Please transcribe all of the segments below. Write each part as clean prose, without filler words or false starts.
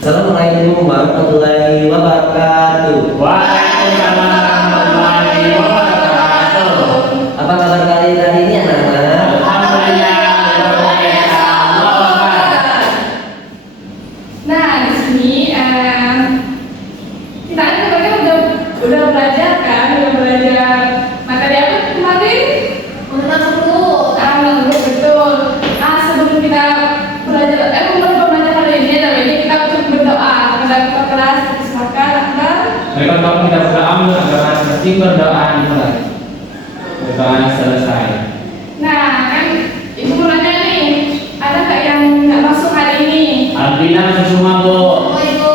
Assalamualaikum warahmatullahi wabarakatuh. Waalaikumsalam warahmatullahi wabarakatuh. Apa kabar kalian hari ini anak-anak? Alhamdulillah, Nah, di sini kita kemarin udah belajar kan, udah belajar materi apa kemarin? Mengenal suku. Betul. Nah, sebelum kita belajar, belajar hari ini, kita untuk berdoa kepada ketua kelas. Silakan, Akbar. Baiklah, kita berdoa agar seperti berdoa dimulai. Berdoa selesai. Nah, kan ibu mau nanya nih, ada nggak yang nggak masuk hari ini? Alhamdulillah masuk semua, Bu. Oh, Ibu.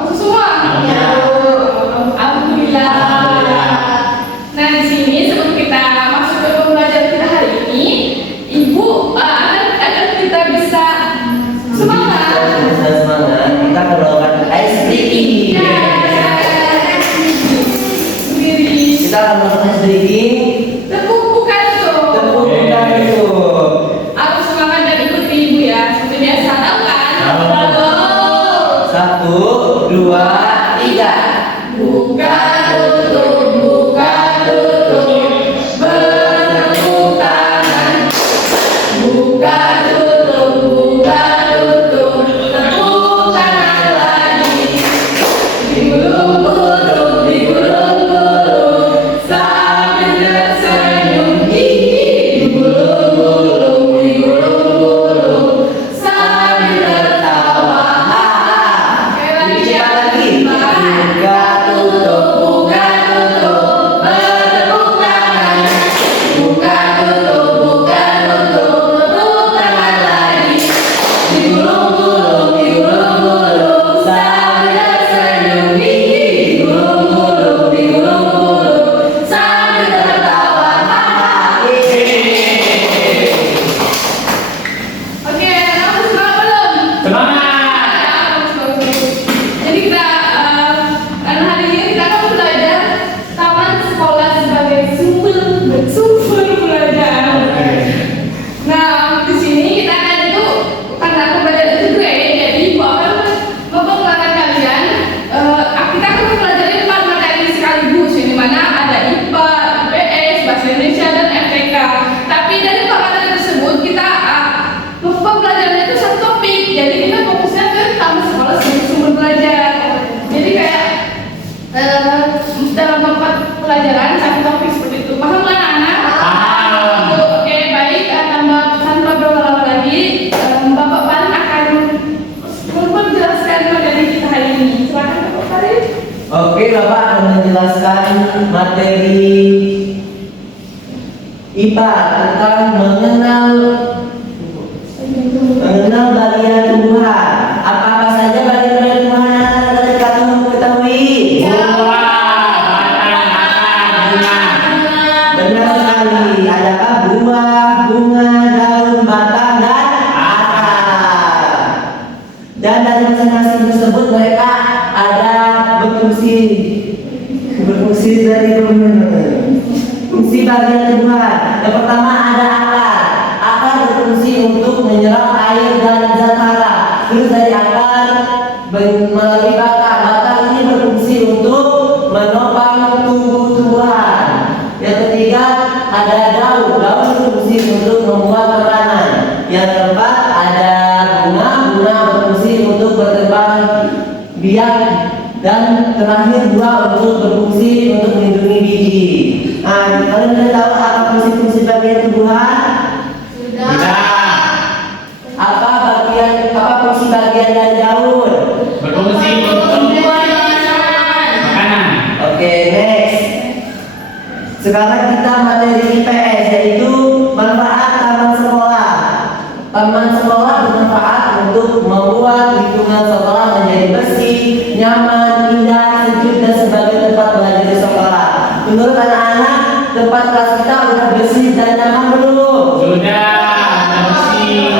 Masuk semua? Alhamdulillah. Alhamdulillah. Alhamdulillah. Nah, di sini sebelum kita masuk ke pembelajaran kita hari ini, Ibu agar kita bisa semangat. Bisa semangat. Kita berdoakan icebreaking. Sendiri. Kita akan melakukan icebreaking. Bukan tuh. Tepuk tangan itu. Harus semangat dan ikuti Ibu ya. Seperti biasa, tahu kan? Tahu. 1, 2, 3. Buka tutup, buka tutup, bertepuk tangan. Buka tutup, tepuk tangan lagi. Digulung-gulung, sambil tersenyum gigi. Digulung-gulung, sambil tertawa. Sekali lagi ya. Buka tutup, bertepuk tangan. Buka tutup, tepuk tangan lagi. Digulung-gulung, sambil tersenyum gigi. Digulung-gulung, sambil tertawa. Oke, kamu semangat belum? Semangat. Jadi kita karena hari ini kita akan belajar taman sekolah sebagai sumber belajar. Nah, di sini kita akan itu karena aku belajar itu grade, jadi ibu akan memperkenalkan kalian. Kita akan mempelajari 4 materi sekaligus, yang dimana ada IPA, IPS, Bahasa Indonesia, dan MTK. Tapi dari 4 materi tersebut kita pembelajarannya itu satu topik, jadi kita fokusnya ke taman sekolah sebagai sumber belajar. Jadi kayak dalam 4 pelajaran satu topik seperti itu. Paham kan anak-anak? Paham. Oke, baik. Tanpa berlama-lama lagi, Bapak Pan akan menjelaskan materi kita hari ini. Silakan Bapak Farid. Oke, Bapak akan menjelaskan materi IPA tentang mengenal bagian tumbuhan. Apa saja bagian tumbuhan yang kita ketahui? Buah, batang, akar, bunga. Benar sekali. Adakah buah, bunga, daun, batang, dan akar? Dan dari masing-masing tersebut mereka ada berfungsi dari fungsi bagian tumbuhan. Yang pertama ada akar. Akar berfungsi untuk menyerap air dan zat hara. Terus dari akar melalui batang ini berfungsi untuk menopang tumbuh-tumbuhan. Yang ketiga ada daun berfungsi untuk membuat makanan. Yang keempat ada bunga berfungsi untuk berkembang biak, dan terakhir buah untuk berfungsi untuk melindungi biji. Nah, kalian sudah tahu apa fungsi-fungsi bagian tumbuhan? Sudah. Apa fungsi bagian dari daun? Berfungsi untuk makanan. Oke, next. Sekarang kita materi IPS, yaitu manfaat taman sekolah. Taman sekolah bermanfaat untuk membuat lingkungan sekolah menjadi bersih, nyaman, indah, sejuk, dan sebagai tempat belajar di sekolah. Menurut anak-anak, tempat kelas kita udah bersih dan nyaman belum? Sudah bersih.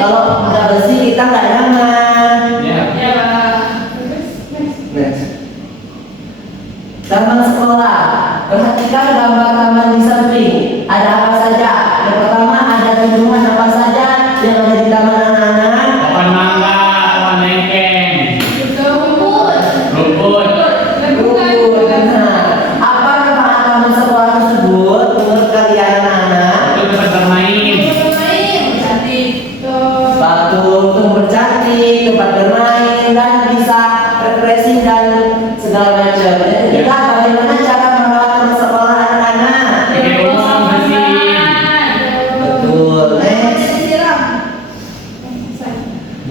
Kalau udah bersih kita nggak nyaman. Ya. Next. Taman sekolah. Perhatikan gambar taman di samping. Ada apa saja? Yang pertama ada tumbuhan apa saja yang ada di taman anak-anak? Pohon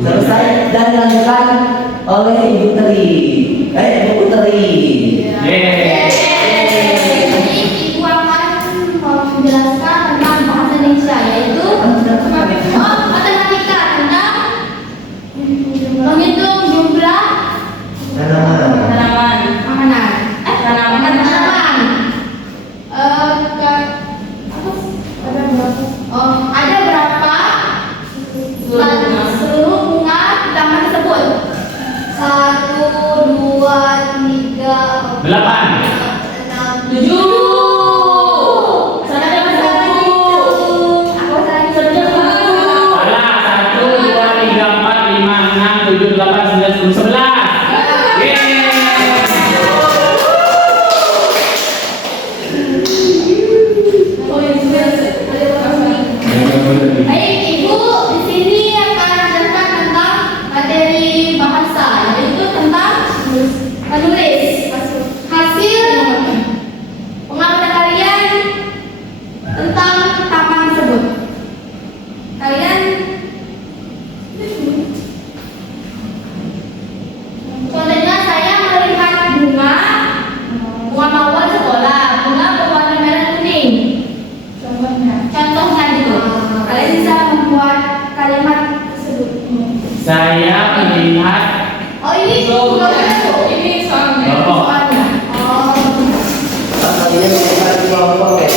Selesai dan dilanjutkan oleh Ibu Tri. Ibu Putri. Jadi ibu akan menjelaskan tentang bahasa Indonesia, yaitu matematika tentang menghitung jumlah Tanaman. makanan. Tanaman. Ada berapa seluruh bunga di taman tersebut? 1, 2, 3, 4, 8. 6, 7. Salah Aku salah Salah. 1, 2, 3, 4, 5, 6, 7, 8, 9, 10, 11. Baik, Ibu di sini akan menjelaskan tentang materi bahasa, yaitu tentang menulis. Hasil pengamatan kalian tentang taman tersebut. Kalian contohnya saya melihat bunga mawar sekolah, bunga berwarna merah kuning. Contohnya gitu. Kalian bisa membuat kalimat tersebut. Saya melihat. Oh ini Ini soalnya. soalnya. Oh. Ini bukan kelompok ya.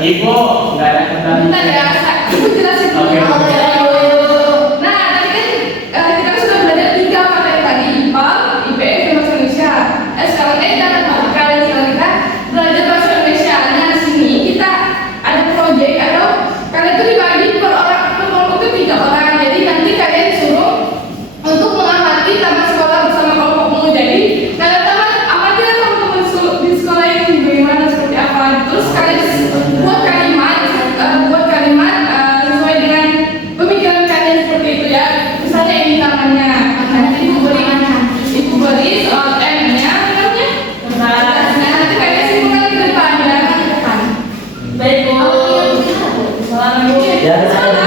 Ibu nggak ada tentang. Bentar ya, Ibu jelasin dulu. Oke. Nah, tadi kan kita sudah belajar 3 materi tadi, IPA, IPS, dan bahasa Indonesia. Sekarang dan matematika, dan sekarang kita belajar bahasa Indonesia. Nah, di sini kita ada proyek atau kalian tuh dibagi per orang, per kelompok itu 3 orang. Jadi nanti kalian disuruh untuk mengamati taman sekolah bersama kelompokmu. Jadi kalian amatilah teman-teman di sekolah ini bagaimana, seperti apa. Terus kalian buat kalimat sesuai dengan pemikiran kalian seperti itu ya. Misalnya ini tamannya. Nanti ibu beri soal M-nya, namanya. Nah, nanti kalian simpulkan ke depan ya. Baik, Bu. Ya, saya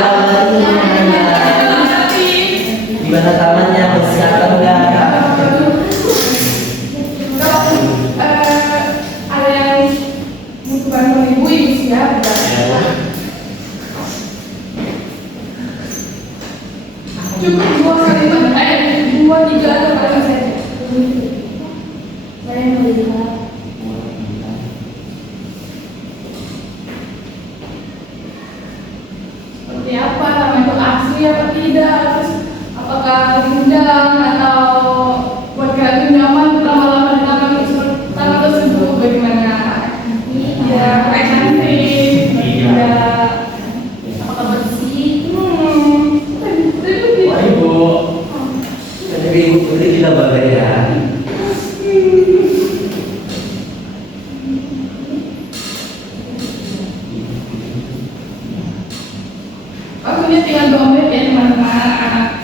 di mana tamannya bersih atau enggak? Ada yang butuh bantuan ibu siap. Cukup 2 kalimat, 2, 3 atau kalimat saja. Seperti apa, taman itu asli apa tidak, terus apakah diundang atau buat kalian nyaman lama-lama di taman tersebut bagaimana? Ya, kayak cantik, ya, apakah bersih? Oh, Ibu. Tapi Ibu Putri tidak bagai ya. Waktunya tinggal 2 menit ya teman-teman.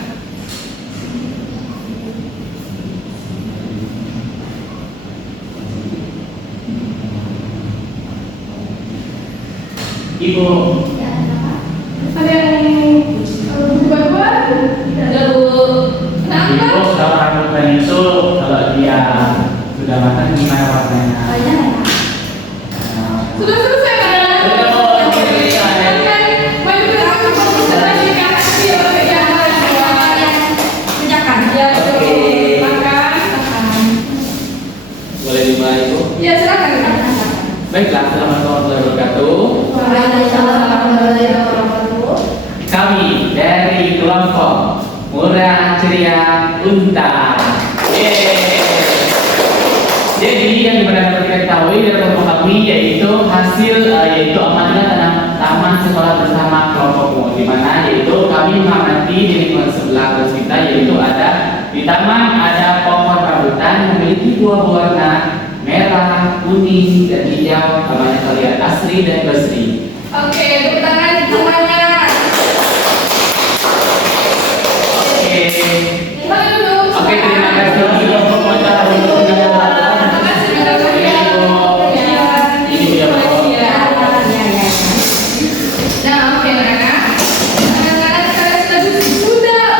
Ibu. Ada yang butuh bantuan? Ada, Bu. Kenapa? Ibu kalau rambutan itu kalau dia sudah matang gimana warnanya? Sudah selesai kan? Sudah, Bu. Boleh dimulai, Ibu? Ya, silakan. Baiklah, assalamualaikum warahmatullahi wabarakatuh. Kami dari kelompok Murah Ceria Unta. Jadi yang dimana dapat kita ketahui dari kelompok kami yaitu hasil yaitu amatilah taman sekolah bersama kelompokmu, di mana yaitu kami mengamati di lingkungan sebelah kelas kita, yaitu ada di taman ada pohon rambutan memiliki buah warna merah, kuning, dan hijau. Namanya kalian Asri dan Basri. Oke, tepuk tangan semuanya. Oke. Mari duduk. Oke, terima kasih kelompok Mata. Terima kasih, terima kasih. Ini dia, Bu. Nah, oke, anak-anak. Anak-anak kalian sudah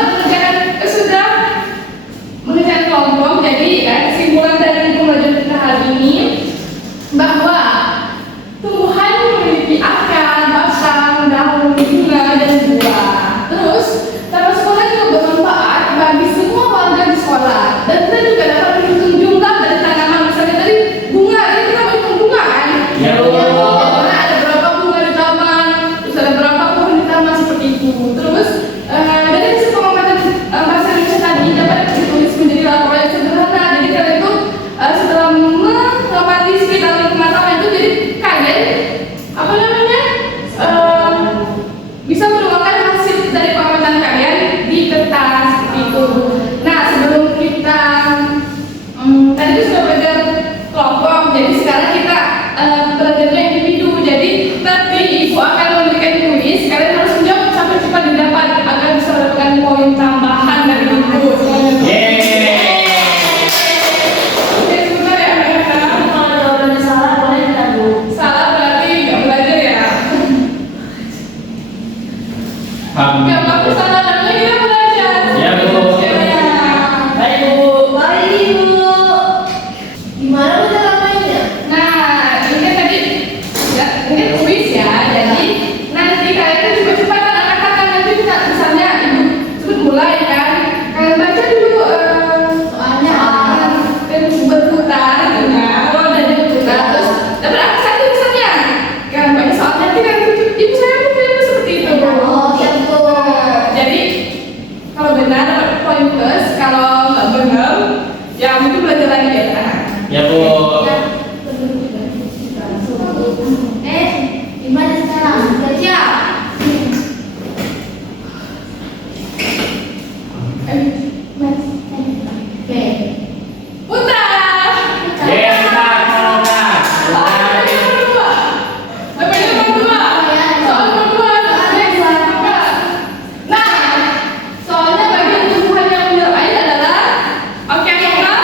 benar dapat poin plus, kalau nggak benar ya mungkin belajar lagi ya kan. Ya Bu. Gimana sekarang? Sudah siap? Oke. Putar. Ya, semoga. Soalnya bagian tubuhan yang benar air adalah oke apa?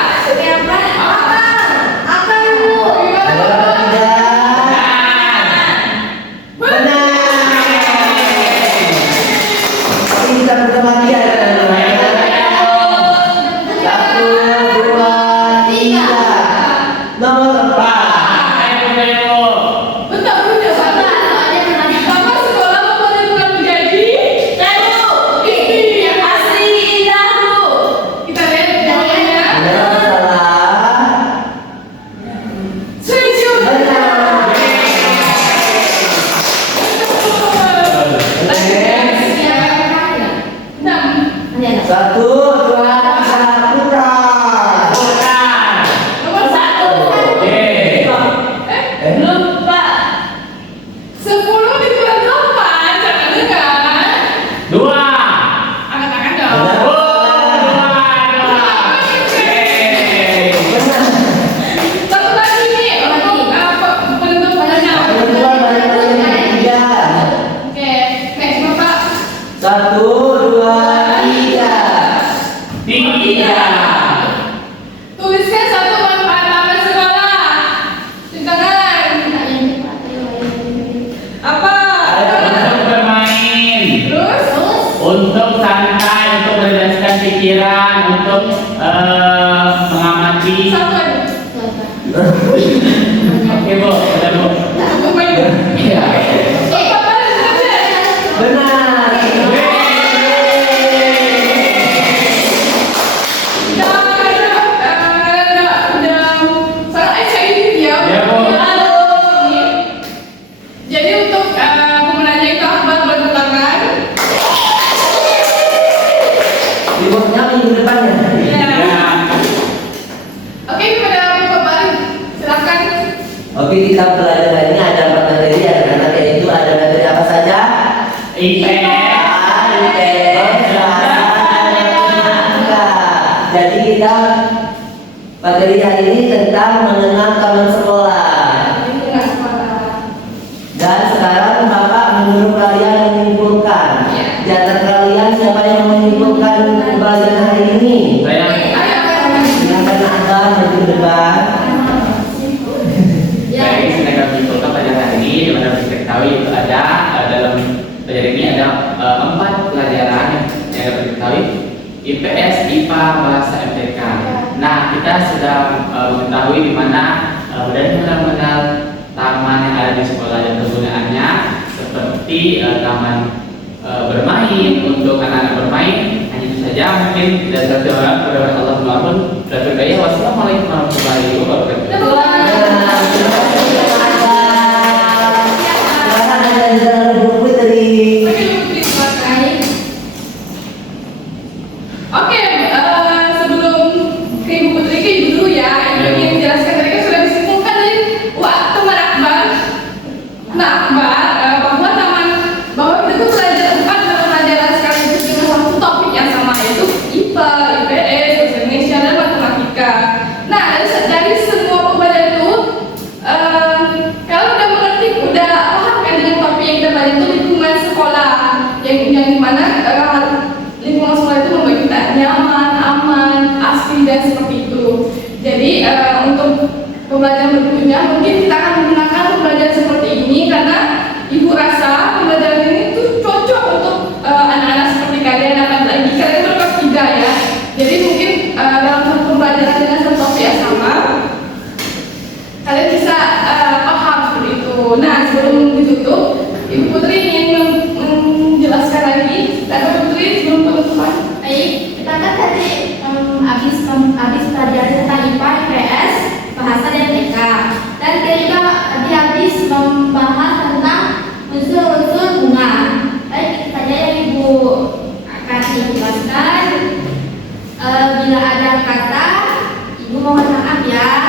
Oke Bu, udah Bu. Iya. Benar. Ya Bu. Jadi untuk pemenangnya itu Akbar bertangan. Rewardnya minggu depannya. Ya. Oke, kepada Bapak Bari, silakan. Oke, kita belajar hari ini ada empat materi, yaitu ada materi apa saja? IPS. Jadi kita materi hari ini tentang mengenal taman sekolah. Dan sekarang Bapak menyuruh kalian menyimpulkan. Di antara kalian siapa yang menyimpulkan pembelajaran hari ini? Saya Silakan Anda maju ke depan. Saya ingin menyampaikan menyimpulkan pelajaran hari ini di mana kita ketahui itu ada dalam pelajaran ini ada 4 pelajaran yang dapat diketahui IPS, IPA, bahasa MTK. Nah, kita sudah mengetahui di mana dari mengenal taman yang ada di sekolah dan kegunaannya seperti taman bermain untuk anak-anak bermain. Hanya itu saja, mungkin tidak terlalu orang kepada Allah Subhanahu dan berbahaya. Wassalamualaikum warahmatullahi wabarakatuh. Silakan Anda di dalam buku Putri. Oke, sebelum ke Ibu Putri, ke Ibu dulu ya. Yang dijelaskan tadi kan sudah disimpulkan dari teman Akbar. Nah, Akbar, bahwa kita tuh belajar 4 pelajaran sekaligus dengan satu topik yang sama, yaitu IPA, IPS, Bahasa Indonesia, dan Matematika. Nah, dari semua pembelajaran itu, kalau udah mengerti, udah paham kan dengan topik yang kita belajar itu lingkungan sekolah, yang dimana lingkungan sekolah itu membuat kita nyaman, aman, asli dan seperti itu. Jadi untuk Apabila ada kata, ibu mohon maaf ya.